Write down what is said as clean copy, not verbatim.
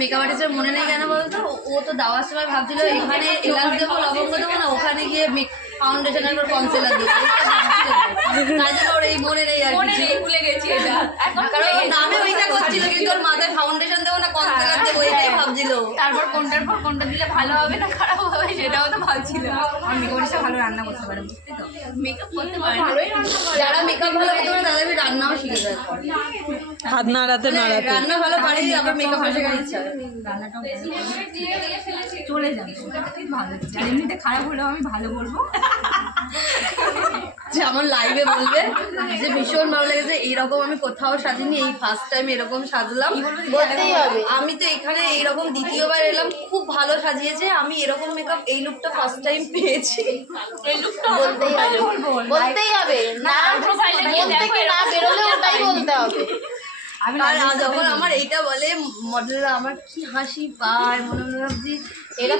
Makeup আর্টিস্টের মনে নেই কেন বলতো, ও তো দেওয়ার সময় ভাবছিল এখানে এলাচ দেবো লবঙ্গ দেবো না, ওখানে গিয়ে ফাউন্ডেশন আর কনসিলার দেবো, তাই জন্য ওর এই মনে নেই আর কিছু, ভুলে গেছি এটা। কারণ ওর নামে ওইটা করছিল, কিন্তু ওর মাথায় ফাউন্ডেশন দেবো না কনসিলার দেবো এটাই ভাবছিল। তারপর কোনটার পর কোনটা দিলে ভালো হবে না খারাপ হবে সেটাও তো ভাবছিল। আর মেকআপ আর্টিস্ট ভালো রান্না করতে পারে, বুঝলি তো, মেকআপ করতে পারে যারা মেকআপ ভালো করতে পারে তাদের রান্নাও শিখে যায়, হাত নাড়াতে নাড়াতে রান্না ভালো পারে আবার মেকআপ শেখার ইচ্ছা রান্নাটাও চলে যাবে, ভালো হচ্ছে। আর এমনিতে খারাপ হলেও আমি ভালো বলবো, যে আমার লাইভে বলবে যে ভীষণ ভালো লেগেছে, এইরকম আমি কোথাও সাজিনি, এই ফার্স্ট টাইম এরকম সাজলাম, বলতেই হবে। আমি তো এখানে এইরকম দ্বিতীয়বার এলাম, খুব ভালো সাজিয়েছে, আমি এরকম মেকআপ এই লুকটা ফার্স্ট টাইম পেয়েছি, এই লুকটা বলতেই হবে না, মন থেকে না বেরোলে ওটাই বলতে হবে। আর যখন আমার এইটা বলে মডেলরা, আমার কি হাসি পায়, মনে মনে ভাবছি এরা